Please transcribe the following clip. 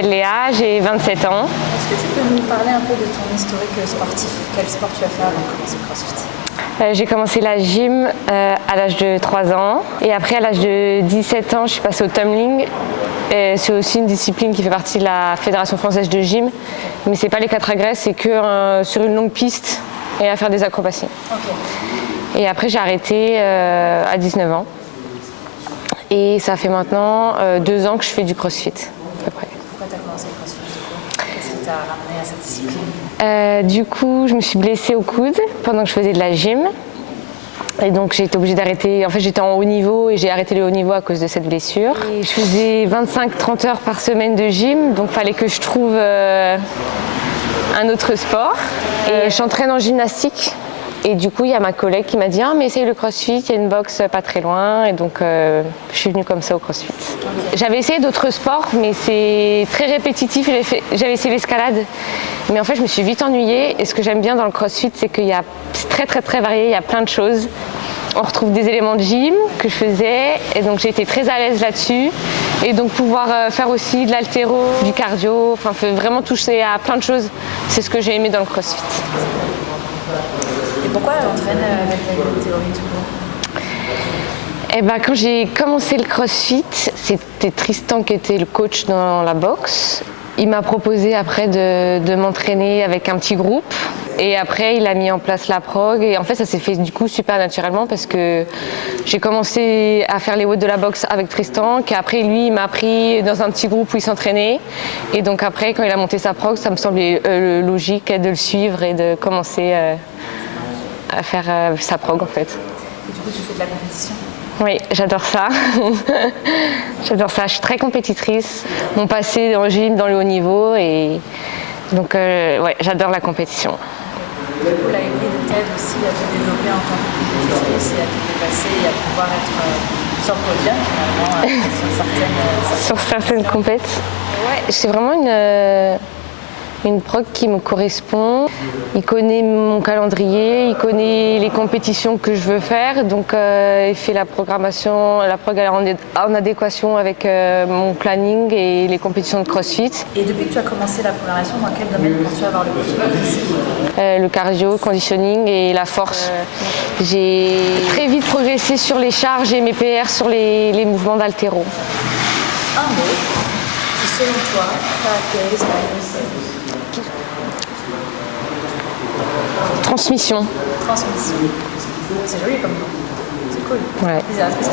m'appelle Léa, j'ai 27 ans. Est-ce que tu peux nous parler un peu de ton historique sportif? Quel sport tu as fait avant de commencer le CrossFit? J'ai commencé la gym à l'âge de 3 ans et après à l'âge de 17 ans je suis passée au tumbling. C'est aussi une discipline qui fait partie de la Fédération française de gym, mais c'est pas les 4 agrès, c'est que sur une longue piste et à faire des acrobaties. Okay. Et après j'ai arrêté à 19 ans et ça fait maintenant 2 ans que je fais du CrossFit à peu près. Pourquoi tu as commencé le CrossFit? Qu'est-ce qui t'a ramené à cette discipline? Du coup, je me suis blessée au coude pendant que je faisais de la gym. Et donc j'ai été obligée d'arrêter. En fait, j'étais en haut niveau et j'ai arrêté le haut niveau à cause de cette blessure. Et je faisais 25-30 heures par semaine de gym, donc il fallait que je trouve un autre sport. Et j'entraîne en gymnastique. Et du coup, il y a ma collègue qui m'a dit « Ah, mais essaye le CrossFit, il y a une box pas très loin. » Et donc, je suis venue comme ça au CrossFit. J'avais essayé d'autres sports, mais c'est très répétitif. J'avais essayé l'escalade. Mais en fait, je me suis vite ennuyée. Et ce que j'aime bien dans le CrossFit, c'est qu'il y a très, très, très varié. Il y a plein de choses. On retrouve des éléments de gym que je faisais. Et donc, j'ai été très à l'aise là-dessus. Et donc, pouvoir faire aussi de l'haltéro, du cardio, enfin, vraiment toucher à plein de choses. C'est ce que j'ai aimé dans le CrossFit. Et pourquoi tu entraînes avec la théorie du coup? Eh ben, quand j'ai commencé le CrossFit, c'était Tristan qui était le coach dans la boxe. Il m'a proposé après de m'entraîner avec un petit groupe. Et après, il a mis en place la prog. Et en fait, ça s'est fait du coup super naturellement parce que j'ai commencé à faire les watts de la boxe avec Tristan. Qu'après, lui, il m'a pris dans un petit groupe où il s'entraînait. Et donc après, quand il a monté sa prog, ça me semblait logique de le suivre et de commencer à faire sa prog en fait. Et du coup, tu fais de la compétition? Oui, j'adore ça. J'adore ça. Je suis très compétitrice. Mon passé dans le gym, dans le haut niveau. Et donc, ouais, j'adore la compétition. Du coup, la hybride t'aide aussi à te développer en tant que compétitrice et à te dépasser et à pouvoir être sur le podium finalement sur certaines compétitions. Ouais, c'est vraiment une prog qui me correspond. Il connaît mon calendrier, il connaît les compétitions que je veux faire, donc il fait la programmation, la prog est en adéquation avec mon planning et les compétitions de CrossFit. Et depuis que tu as commencé la programmation, dans quel domaine penses-tu avoir le plus progressé? Le cardio, le conditioning et la force. J'ai très vite progressé sur les charges et mes PR sur les mouvements d'haltéro. Un mot qui, selon toi, caractérise la Transmission. Transmission. C'est joli comme mot. C'est cool. Ouais. Bizarre, c'est